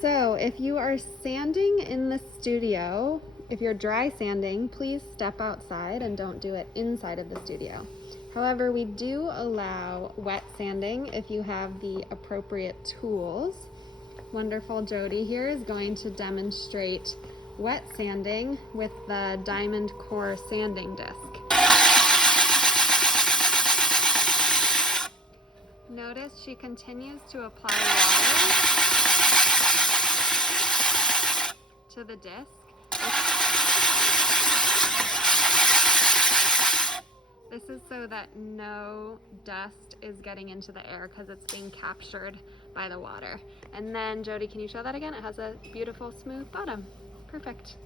So if you are sanding in the studio, if you're dry sanding, please step outside and don't do it inside of the studio. However, we do allow wet sanding if you have the appropriate tools. Wonderful Jody here is going to demonstrate wet sanding with the Diamond Core sanding disc. Notice she continues to apply water to the disc. This is so that no dust is getting into the air because it's being captured by the water. And then Jody, can you show that again? It has a beautiful smooth bottom. Perfect.